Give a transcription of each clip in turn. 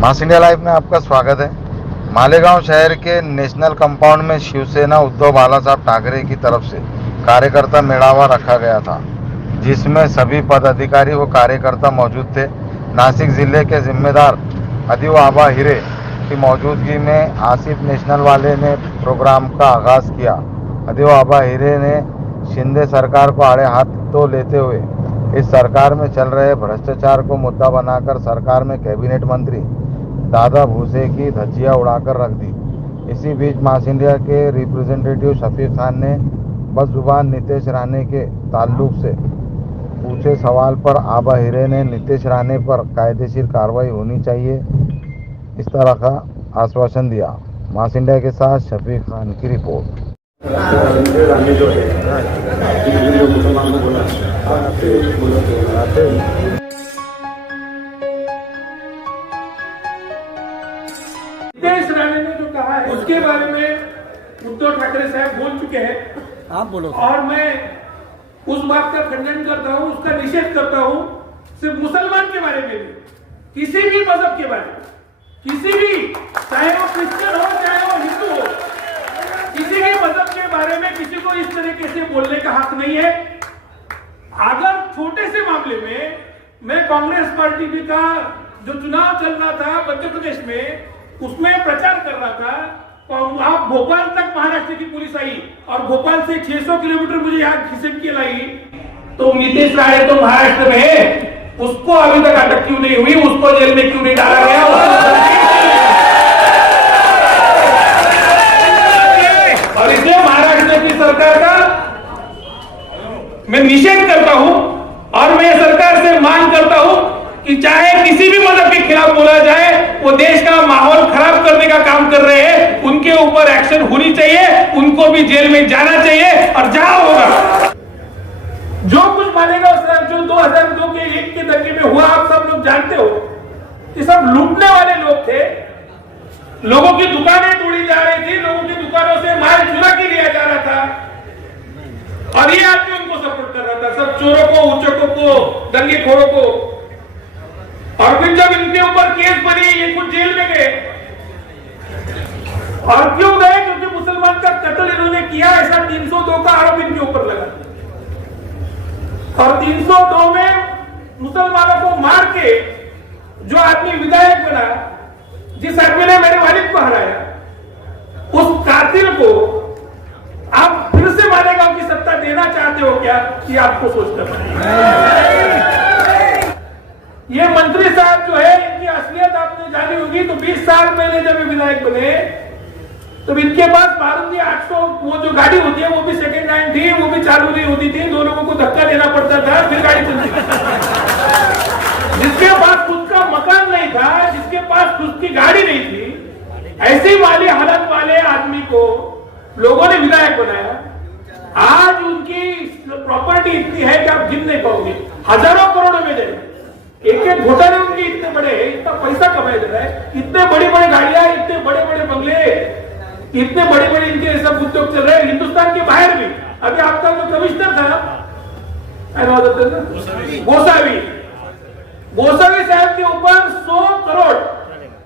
मास India live में आपका स्वागत है। मालेगांव शहर के नेशनल कंपाउंड में शिवसेना उद्धव बालासाहब ठाकरे की तरफ से कार्यकर्ता मेळावा रखा गया था, जिसमें सभी पदाधिकारी व कार्यकर्ता मौजूद थे। नासिक जिले के जिम्मेदार अदीब आबा हिरे की मौजूदगी में आसिफ नेशनल वाले ने प्रोग्राम का आगाज़ किया। अदीब आबा हिरे ने शिंदे सरकार को आड़े हाथों लेते हुए इस सरकार में चल रहे भ्रष्टाचार को मुद्दा बनाकर सरकार में कैबिनेट मंत्री दादा भूसे की धज्जियां उड़ाकर रख दी। इसी बीच मास इंडिया के रिप्रेजेंटेटिव शफीक खान ने बदजुबान नीतीश राणे के ताल्लुक से पूछे सवाल पर आबा हिरे ने नीतीश राणे पर कायदेशीर कार्रवाई होनी चाहिए, इस तरह का आश्वासन दिया। मास इंडिया के साथ शफीक खान की रिपोर्ट। राणे जो है मुसलमान को बोला नीतीश राणे ने जो कहा है उसके बारे में उद्धव ठाकरे साहब बोल चुके हैं। आप बोलो। और मैं उस बात का खंडन करता हूं, उसका निषेध करता हूं। सिर्फ मुसलमान के बारे में नहीं, किसी भी मजहब के बारे में, किसी भी, चाहे वो क्रिश्चियन हो चाहे वो हिंदू हो, किसी भी मजहब के बारे में किसी को इस तरीके से बोलने का हक नहीं है। अगर छोटे से मामले में मैं कांग्रेस पार्टी का जो चुनाव चल रहा था मध्य प्रदेश में, उसमें प्रचार कर रहा था, और आप भोपाल तक महाराष्ट्र की पुलिस आई और भोपाल से 600 किलोमीटर मुझे यहाँ खिसक के लाई, तो नीतीश राणे तो महाराष्ट्र में है, उसको अभी तक अटक क्यों नहीं हुई, उसको जेल में क्यों नहीं डाला गया? और इसलिए महाराष्ट्र की सरकार का मैं निषेध करता हूं और मैं सरकार से मांग करता हूं कि चाहे किसी भी मजहब के खिलाफ बोला जाए, वो देश का माहौल खराब करने का काम कर रहे हैं, उनके ऊपर एक्शन होनी चाहिए, उनको भी जेल में जाना चाहिए और जहां होगा जो कुछ मानेगा जो 2002 के 1 के दंगे में हुआ, आप सब लोग जानते हो। ये सब लूटने वाले लोग थे, लोगों की दुकानें तोड़ी जा रही थी, लोगों की दुकानों से माल चुरा के लिया जा रहा था और ये आदमी उनको सपोर्ट कर रहा था, सब चोरों को, उचकों को, दंगेखोरों को। और फिर जब इनके ऊपर केस बनी, ये कुछ जेल में गए। और क्यों गए? क्योंकि मुसलमान का कत्ल इन्होंने किया, ऐसा 302 का आरोप इनके ऊपर लगा। और 302 में मुसलमानों को मार के जो आदमी विधायक बना, जिस आदमी ने मेरे वालिद को हराया, उस कातिल को आप फिर से मालेगांव की सत्ता देना चाहते हो क्या? कि आपको सोचना पड़ेगा। ये मंत्री साहब जो है, इनकी असलियत आपने जानी होगी। तो 20 साल पहले जब ये विधायक बने, तो इनके पास मारुति 800 वो जो गाड़ी होती है, वो भी सेकेंड हैंड थी, वो भी चालू नहीं होती थी, 2 लोगों को धक्का देना पड़ता था फिर गाड़ी चलती थी। जिसके पास खुद का मकान नहीं था, जिसके पास खुद की गाड़ी नहीं थी, ऐसी वाली हालत वाले आदमी को लोगों ने विधायक बनाया। आज उनकी प्रॉपर्टी इतनी है कि आप गिन नहीं पाओगे, हजारों करोड़ों में जाए। एक घोटाले उनके इतने बड़े हैं, इतना पैसा कमाया जा रहा है, इतने बड़ी बड़ी गाड़ियां, इतने बड़े बड़े बंगले, इतने बड़े बड़े इनके सब उद्योग चल रहे हैं हिंदुस्तान के बाहर भी। अभी आपका जो कमिश्नर था गोसावी साहब के ऊपर 100 करोड़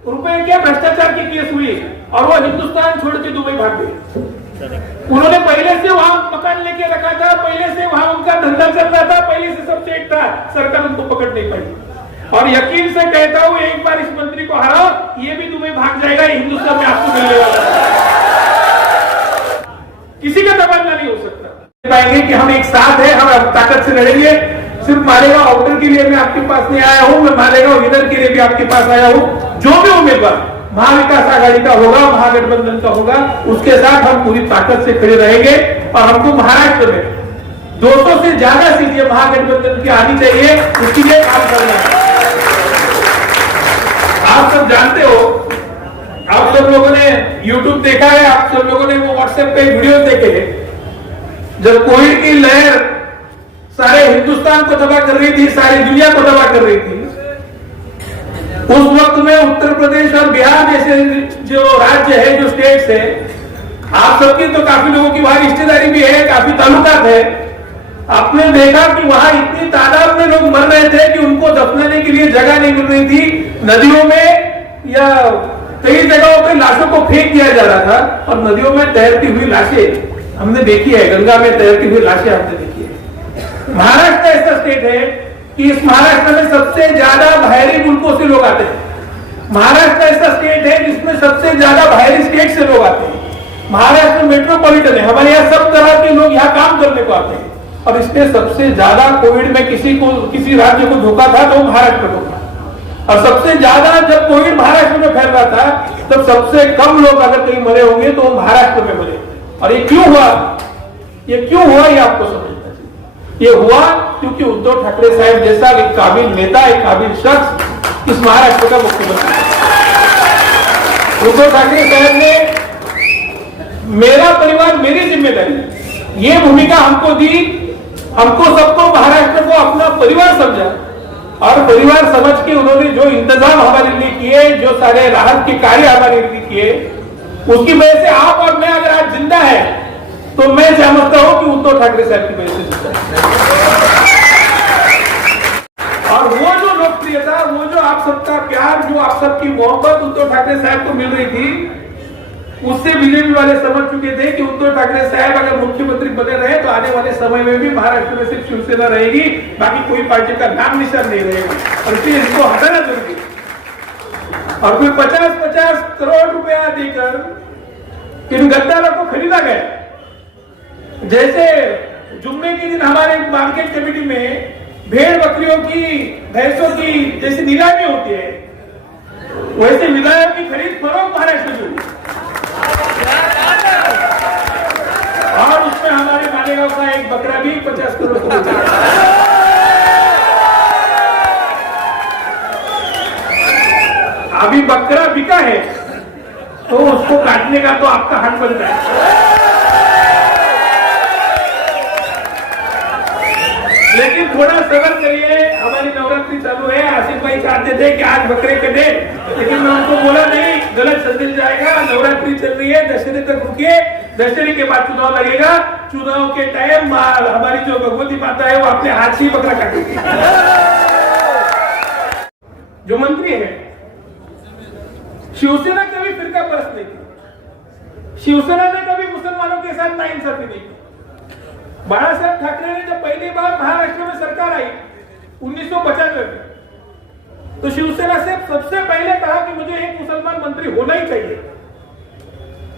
रुपए के भ्रष्टाचार की केस हुई और वो हिंदुस्तान छोड़ के दुबई भाग गए। उन्होंने पहले से वहां मकान लेके रखा था, पहले से वहां उनका धंधा चल रहा था, पहले से सब सेट था, सरकार उनको पकड़ नहीं पाई। और यकीन से कहता हूं, एक बार इस मंत्री को हराओ, ये भी दुबई भाग जाएगा, हिंदुस्तान में आपको मिलने वाला है। किसी का तबादला नहीं हो सकता। पाएंगे कि हम एक साथ हैं, हम ताकत से लड़ेंगे। सिर्फ मालेगांव आउटर के लिए मैं आपके पास नहीं आया हूं, मैं मालेगांव इधर के लिए भी आपके पास आया हूं। जो भी उम्मीदवार महाविकास आघाड़ी का होगा, महागठबंधन का होगा, उसके साथ हम पूरी ताकत से खड़े रहेंगे। और हमको महाराष्ट्र में 200 से ज्यादा सीटें महागठबंधन की आनी चाहिए, उसके लिए काम करना है। आप सब जानते हो, आप सब लोगों ने YouTube देखा है, आप सब लोगों ने वो WhatsApp पे वीडियो देखे हैं। जब कोविड की लहर सारे हिंदुस्तान को तबाह कर रही थी, सारी दुनिया को तबाह कर रही थी, उस वक्त में उत्तर प्रदेश और बिहार जैसे जो राज्य है, जो स्टेट्स है, आप सबकी तो काफी लोगों की वहां रिश्तेदारी भी है, काफी ताल्लुकात है। आपने देखा कि वहां इतनी तादाद में लोग मर रहे थे कि उनको दफनाने के लिए जगह नहीं मिल रही थी। नदियों में या कई जगहों पे लाशों को फेंक दिया जा रहा था और नदियों में तैरती हुई लाशें हमने देखी है, गंगा में तैरती हुई लाशें हमने देखी है। महाराष्ट्र ऐसा स्टेट है कि इस महाराष्ट्र में सबसे ज्यादा बाहरी मुल्कों से लोग आते हैं। महाराष्ट्र ऐसा स्टेट है जिसमें सबसे ज्यादा बाहरी स्टेट से लोग आते हैं। महाराष्ट्र मेट्रोपॉलिटन है, हमारे यहाँ सब तरह के लोग यहाँ काम करने को आते हैं और इसमें सबसे ज्यादा कोविड में किसी राज्य को धोखा था तो महाराष्ट्र को था। और सबसे ज्यादा जब कोविड महाराष्ट्र में फैल रहा था तब सबसे कम लोग अगर कहीं मरे होंगे तो महाराष्ट्र में मरे। और ये क्यों हुआ, ये आपको समझना चाहिए। ये हुआ क्योंकि उद्धव ठाकरे साहब जैसा एक काबिल नेता, एक काबिल शख्स इस महाराष्ट्र का मुख्यमंत्री। उद्धव ठाकरे साहब ने मेरा परिवार मेरी जिम्मेदारी ये भूमिका हमको दी, हमको सबको महाराष्ट्र को अपना परिवार समझा और परिवार समझ के उन्होंने जो इंतजाम हमारे लिए किए, जो सारे राहत के कार्य हमारे लिए किए, उसकी वजह से आप और मैं अगर आज जिंदा है तो मैं समझता हूं कि उद्धव ठाकरे साहब की वजह से जिंदा है। और वो जो लोकप्रियता, वो जो आप सबका प्यार, जो आप सबकी मोहब्बत उद्धव ठाकरे साहब को मिल रही थी, उससे बीजेपी वाले समझ चुके थे कि उद्धव ठाकरे साहब अगर मुख्यमंत्री बने रहे तो आने वाले समय में भी महाराष्ट्र में सिर्फ शिवसेना रहेगी, बाकी कोई पार्टी का नाम निशान नहीं रहेगा और इसलिए इसको हटाना जरूरी है। और कोई 50-50 करोड़ रुपया देकर इन गद्दारों को खरीदा गया। जैसे जुम्मे के दिन हमारे मार्केट कमेटी में भेड़ बकरियों की, भैंसों की जैसे नीलामी होती है, वैसे विधायक की खरीद फरोख्त महाराष्ट्र में हुई और उसमें हमारे मालेगांव का एक बकरा भी 50 करोड़ को बेचा। अभी बकरा बिका है तो उसको काटने का तो आपका हाथ बनता है। लेकिन थोड़ा सबर करिए, हमारी नवरात्रि चालू है। आसिफ भाई चाहते थे कि आज बकरे कटे, लेकिन मैं उनको बोला नहीं, गलत संदेश जाएगा। नवरात्रि चल रही है, दशहरे तक रुकिए, दशहरे के बाद चुनाव लगेगा। चुनाव के टाइम हमारी जो भगवती माता है वो अपने हाथ से ही बकरा काटेगी। जो मंत्री है, शिवसेना कभी फिरका परस्त नहीं की, शिवसेना ने कभी मुसलमानों के साथ नाइंसाफी नहीं की। बाला साहब ठाकरे ने जब पहली बार महाराष्ट्र में सरकार आई 1995 में, तो शिवसेना से सबसे पहले कहा कि मुझे एक मुसलमान मंत्री होना ही चाहिए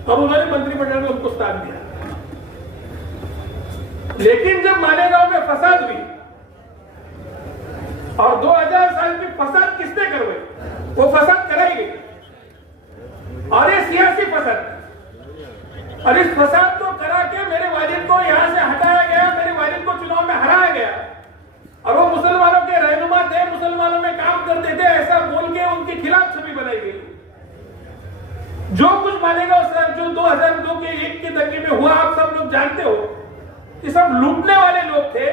और उन्होंने मंत्रिमंडल में उनको स्थान दिया। लेकिन जब मालेगांव में फसाद हुई और 2000 साल में फसाद किसने करवाई, वो फसाद कराई गई और ये सियासी फसाद, और इस फसाद को करा के मेरे वालिद को यहां से हटाया गया, मेरे वालिद को चुनाव में हराया गया और वो मुसलमानों के रहनुमा थे, मुसलमानों में काम करते थे, ऐसा बोल के उनके खिलाफ छवि बनाई गई। जो कुछ मानेगा जो 2002 के 1 के दंगे में हुआ, आप सब लोग जानते हो कि सब लूटने वाले लोग थे।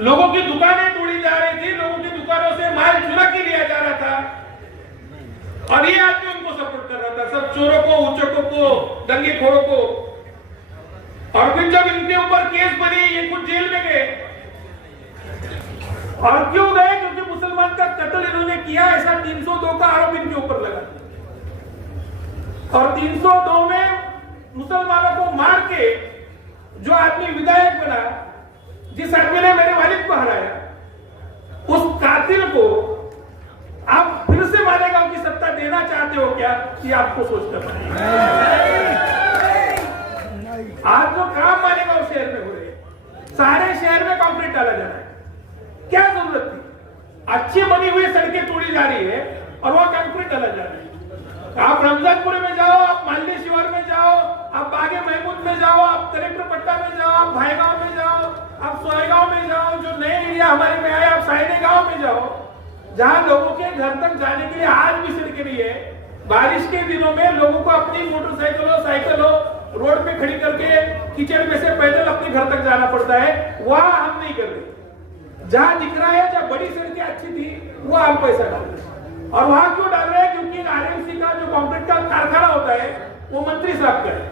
लोगों की दुकानें तोड़ी जा रही थी, लोगों की दुकानों से माल चुरा के लिया जा रहा था और ये आदमी उनको सपोर्ट कर रहा था, सब चोरों को, उचकों को, दंगेखोरों को। और फिर जब इनके ऊपर केस बनी, ये कुछ जेल में गए। और क्यों गए? क्योंकि मुसलमान का कत्ल इन्होंने किया, ऐसा 302 का आरोप इनके ऊपर लगा और 302 में मुसलमानों को मार के जो आदमी विधायक बना, जिस आदमी ने मेरे वालिद को हराया, उस कातिल को आप फिर से मालेगांव की सत्ता देना चाहते हो क्या? ये आपको सोचना पड़ेगा। आज जो काम मालेगांव शहर में हो रहे हैं, सारे शहर में कंक्रीट डाला जा रहा है, क्या जरूरत थी? अच्छी बनी हुई सड़कें तोड़ी जा रही है और वहां कंक्रीट डाला जा रहा है। आप रमजानपुरे में जाओ, आप मालनी शिवार में जाओ, आप बागे महमूद में जाओ, आप कलेक्टर पट्टा में जाओ, आप भाईगांव में जाओ, आप सोयगांव में जाओ, जो नए एरिया हमारे में आए, आप साइने गांव में जाओ, जहां लोगों के घर तक जाने के लिए आज भी सड़कें नहीं है। बारिश के दिनों में लोगों को अपनी मोटरसाइकिलों, साइकिलों रोड पे खड़ी करके कीचड़ में से पैदल अपने घर तक जाना पड़ता है। वहां हम नहीं कर रहे। जहां दिख रहा है, जहां बड़ी सड़कें अच्छी थी, वो हम पैसा डाल रहे हैं। और वहां क्यों डाल रहे हैं? क्योंकि आरएमसी का जो कंक्रीट का कारखाना होता है वो मंत्री साहब का है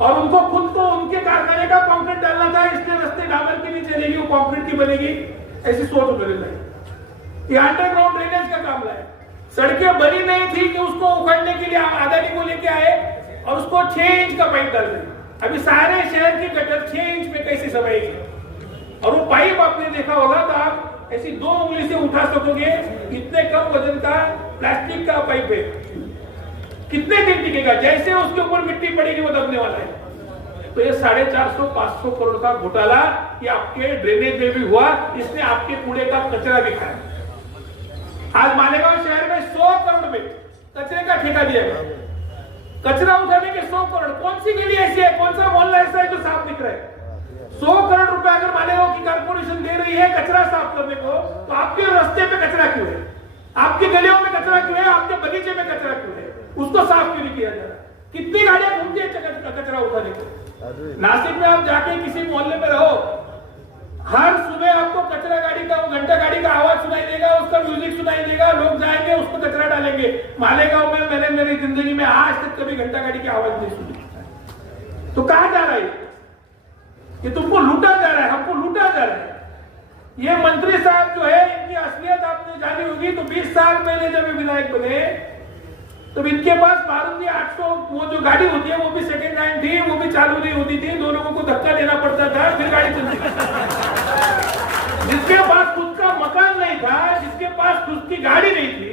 और उनको खुद को उनके कारखाने का कंक्रीट डालना था, इसलिए रस्ते डामर की नहीं चलेगी, वो कंक्रीट की बनेगी, ऐसी सोच उन्होंने लाई। ये अंडरग्राउंड ड्रेनेज का काम लाए सड़कें बनी नहीं थी कि उसको उखाड़ने के लिए अदानी को लेके आए और उसको 6 इंच का पाइप डाल दिया। अभी सारे शहर की गटर 6 इंच में कैसे समाएगी? और वो पाइप आपने देखा होगा तो आप ऐसी 2 उंगली से उठा सकोगे, इतने कम वजन का प्लास्टिक का पाइप है। कितने दिन टिकेगा? जैसे उसके ऊपर मिट्टी पड़ेगी वो दबने वाला है। तो ये 450-500 करोड़ का घोटाला ये आपके ड्रेनेज में भी हुआ, इसने आपके कूड़े का कचरा भी खाया। आज मालेगांव शहर में 100 करोड़ में कचरे का ठेका दिया गया। कचरा उठाने के 100 करोड़। कौन सी गली ऐसी है, कौन सा मोहल्ला ऐसा है जो साफ दिख रहा है? 100 करोड़ रुपए अगर मालेगांव की कारपोरेशन दे रही है कचरा साफ करने को, तो आपके रास्ते पे कचरा क्यों है? आपकी गलियों में कचरा क्यों है? आपके बगीचे में कचरा क्यों है? उसको साफ क्यों नहीं किया जा रहा? कितनी गाड़ियां घूमती है कचरा उठाने को? नासिक में आप जाके किसी मोहल्ले में रहो, हर सुबह आपको कचरा गाड़ी का, घंटा गाड़ी का आवाज सुनाई देगा, उसका म्यूजिक सुनाई देगा, लोग जाएंगे उसको कचरा डालेंगे। मालेगांव में मैंने मेरी जिंदगी में आज तक कभी घंटा गाड़ी की आवाज नहीं सुनी। तो कहां जा रहा है ये? तुमको लूटा जा रहा है, हमको लूटा जा रहा है। ये मंत्री साहब जो है, इनकी असलियत आपने जानी होगी। तो 20 साल पहले जब ये विधायक बने तो इनके पास मारुति 800 वो जो गाड़ी होती है वो भी सेकंड हैंड थी, वो भी चालू नहीं होती थी, 2 लोगों को धक्का देना पड़ता था फिर गाड़ी चलती थी। जिसके पास खुद का मकान नहीं था, जिसके पास खुद की गाड़ी नहीं थी,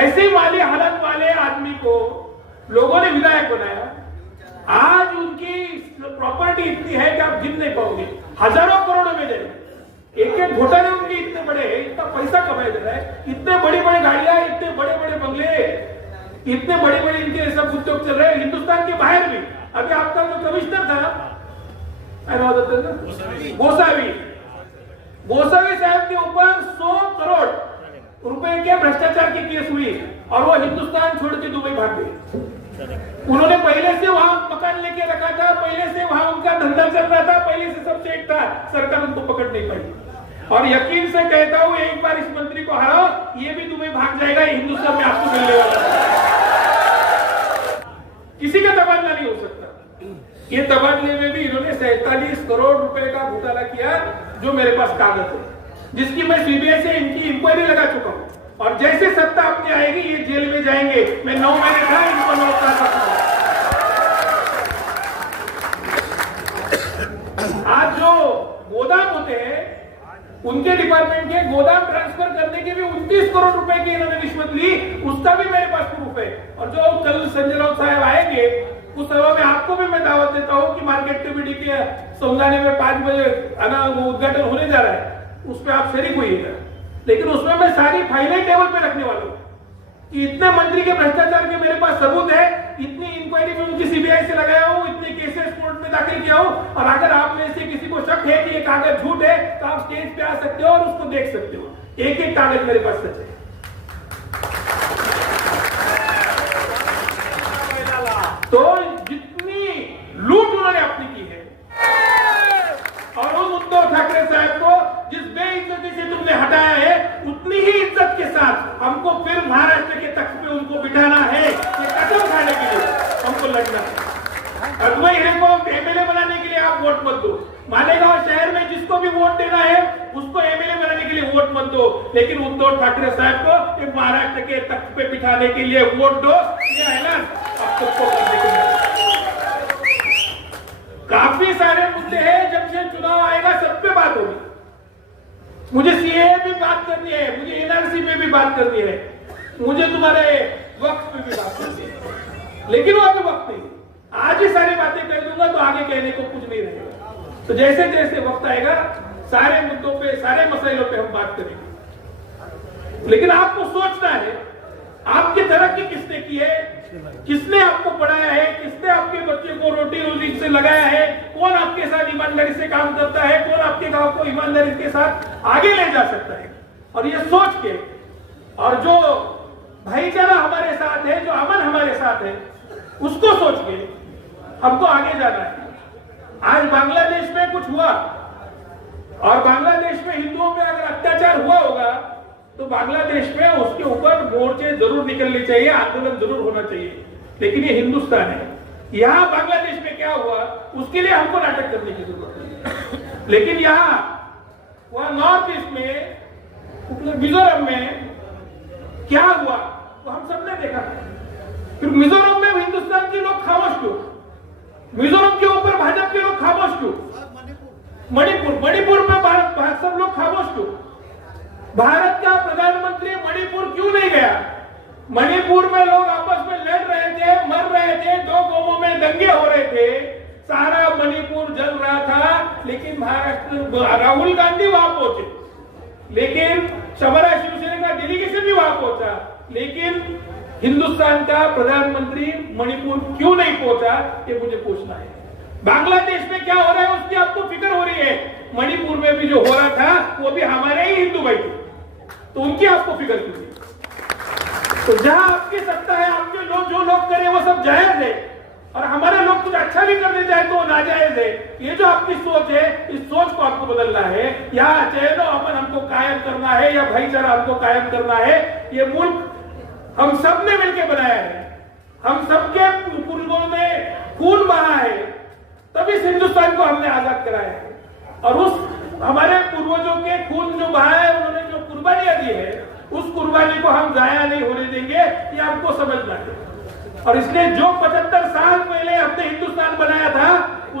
ऐसे माली हालत वाले आदमी को लोगों ने विधायक बनाया। आज उनकी प्रॉपर्टी इतनी है कि आप गिन नहीं पाओगे, हजारों करोड़ों में जाएगी। एक घोटाले उनके इतने बड़े हैं, इतना पैसा कमाया जा रहा है, इतने बड़ी बड़ी गाड़ियां, इतने बड़े बड़े बंगले, इतने बड़े बड़े इनके सब उद्योग चल रहे हैं हिंदुस्तान के बाहर भी। अभी आपका जो कमिश्नर था गोसावी साहब के ऊपर 100 करोड़ रुपए के भ्रष्टाचार की केस हुई और वो हिंदुस्तान छोड़ के दुबई भाग गए। उन्होंने पहले से वहां मकान लेके रखा था, पहले से वहां उनका धंधा चल रहा था, पहले से सब सेट था, सरकार उनको पकड़ नहीं पाई। और यकीन से कहता हूं, एक बार इस मंत्री को हराओ, ये भी दुबई भाग जाएगा, हिंदुस्तान में आपको मिलने वाला है। किसी का तबादला नहीं हो सकता। ये तबादले में भी इन्होंने 47 करोड़ रुपए का घोटाला किया, जो मेरे पास कागज है, जिसकी मैं सीबीआई से इनकी इंक्वायरी लगा चुका हूं। और जैसे सत्ता अपनी आएगी ये जेल में जाएंगे। मैं 9 महीने था, इनको 9 साल का। आज जो गोदाम होते हैं उनके डिपार्टमेंट के गोदाम ट्रांसफर करने के भी 29 करोड़ रुपए की इन्होंने रिश्वत ली, उसका भी मेरे पास प्रूफ है। और जो कल संजय राउत साहब आएंगे उस सभा में आपको भी मैं दावत देता हूं कि मार्केट कमेटी के समझाने में 5 बजे वो उद्घाटन होने जा रहा है, उसमें आप शरीक होइएगा। लेकिन उसमें मैं सारी फाइलें टेबल पे रखने वाला हूं कि इतने मंत्री के भ्रष्टाचार के मेरे पास सबूत है, इतनी इंक्वायरी में उनकी सीबीआई से लगाया हूं, इतने केसेस कोर्ट में दाखिल किया हूं। और अगर आप में से किसी को शक है कि ये कागज झूठ है तो आप स्टेज पे आ सकते हो और उसको देख सकते हो। एक एक कागज मेरे पास सच है। तो जितनी लूट उन्होंने अपनी की है, और उन उद्धव ठाकरे साहब को जिस बेइज्जती से तुमने हटाया है, उतनी ही इज्जत के साथ हमको फिर महाराष्ट्र के तख्त पे उनको बिठाना है। ये कदम खाने के लिए हमको लड़ना है। अगुवाई है को एमएलए बनाने के लिए आप वोट मत दो। मालेगांव शहर में जिसको भी वोट देना है उसको एमएलए बनाने के लिए वोट मत दो, लेकिन उद्धव ठाकरे साहब को महाराष्ट्र के तख्त पे बिठाने के लिए वोट दो। ये ऐलान आप सबको करने के लिए। काफी सारे मुद्दे हैं, जब से चुनाव आएगा सब पे बात होगी। मुझे सीए भी बात करनी है, मुझे एनआरसी पे भी बात करनी है, मुझे तुम्हारे वक्त पे भी बात करनी है, लेकिन वो अभी वक्त नहीं। आज ही सारी बातें कर दूंगा तो आगे कहने को कुछ नहीं रहेगा। तो जैसे जैसे वक्त आएगा सारे मुद्दों पे, सारे मसलों पे हम बात करेंगे। लेकिन आपको सोचना है, आपकी तरक्की किसने की है, किसने आपको पढ़ाया है, किसने आपके बच्चे को रोटी रोजी से लगाया है, कौन आपके साथ ईमानदारी से काम करता है, कौन आपके गांव को ईमानदारी के साथ आगे ले जा सकता है। और ये सोच के, और जो भाईचारा हमारे साथ है, जो अमन हमारे साथ है, उसको सोच के हमको आगे जाना है। आज बांग्लादेश में कुछ हुआ और बांग्लादेश में हिंदुओं पे अगर अत्याचार हुआ होगा तो बांग्लादेश में उसके ऊपर मोर्चे जरूर निकलने चाहिए, आंदोलन जरूर होना चाहिए। लेकिन ये हिंदुस्तान है, यहाँ बांग्लादेश में क्या हुआ उसके लिए हमको नाटक करने की जरूरत है। लेकिन यहाँ वहां नॉर्थ ईस्ट में, मिजोरम में क्या हुआ वो हम सबने देखा। फिर मिजोरम में हिंदुस्तान के लोग खामोश क्यों? मिजोरम के ऊपर भाजपा के लोग खामोश क्यों? मणिपुर में सब लोग खामोश क्यों? भारत का प्रधानमंत्री मणिपुर क्यों नहीं गया? मणिपुर में लोग आपस में लड़ रहे थे, मर रहे थे, 2 गांवों में दंगे हो रहे थे, सारा मणिपुर जल रहा था, लेकिन महाराष्ट्र राहुल गांधी वहां पहुंचे, लेकिन शबरा शिवसेना का डेलीगेशन भी वहां पहुंचा, लेकिन हिंदुस्तान का प्रधानमंत्री मणिपुर क्यों नहीं पहुंचा, ये मुझे पूछना है। बांग्लादेश में क्या हो रहा है उसकी आपको फिक्र हो रही है, मणिपुर में भी जो हो रहा था वो भी हमारे ही हिंदू भाई थे, तो उनकी आपको फिक्र क्यों नहीं? तो जहां आपकी सत्ता है, आपके लोग जो लोग करें वो सब जायज है, और हमारे लोग कुछ अच्छा भी करने जाए तो नाजायज है। ये जो आपकी सोच है, इस सोच को आपको बदलना है। या चैनो अमन हमको कायम करना है, या भाईचारा हमको कायम करना है। ये मुल्क हम सब ने मिलकर बनाया है, हम सबके पूर्वजों ने खून बहा है, तभी इस हिंदुस्तान को हमने आजाद कराया है। और उस हमारे पूर्वजों के खून जो बहा है, उन्होंने जो कुर्बानियां दी है, उस कुर्बानी को हम जाया नहीं होने देंगे, ये हमको समझना है। और इसलिए जो 75 साल पहले हमने हिंदुस्तान बनाया था,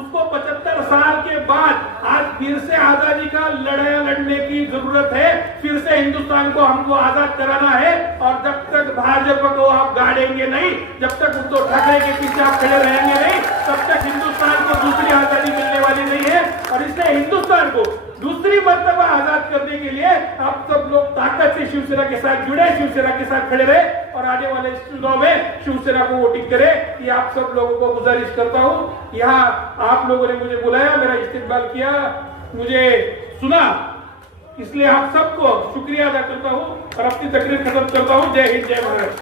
उसको 75 साल के बाद आज फिर से आजादी का लड़ाई लड़ने की जरूरत है। फिर से हिंदुस्तान को हमको आजाद कराना है, और जब तक भाजपा को आप गाड़ेंगे नहीं, जब तक उद्धव ठाकरे के पीछे आप खड़े रहेंगे नहीं, तब तक हिंदुस्तान को दूसरी आजादी मिलने वाली नहीं है। और इसलिए हिंदुस्तान को दूसरी मर्तबा आजाद करने के लिए आप सब लोग ताकत से शिवसेना के साथ जुड़े, शिवसेना के साथ खड़े रहे, और आने वाले चुनाव में शिवसेना को वोटिंग करें। ये आप सब लोगों को गुजारिश करता हूं। यहाँ आप लोगों ने मुझे बुलाया, मेरा इस्तेमाल किया, मुझे सुना, इसलिए आप सबको शुक्रिया अदा करता हूं और अपनी तकरीर खत्म करता हूं। जय हिंद, जय महाराष्ट्र।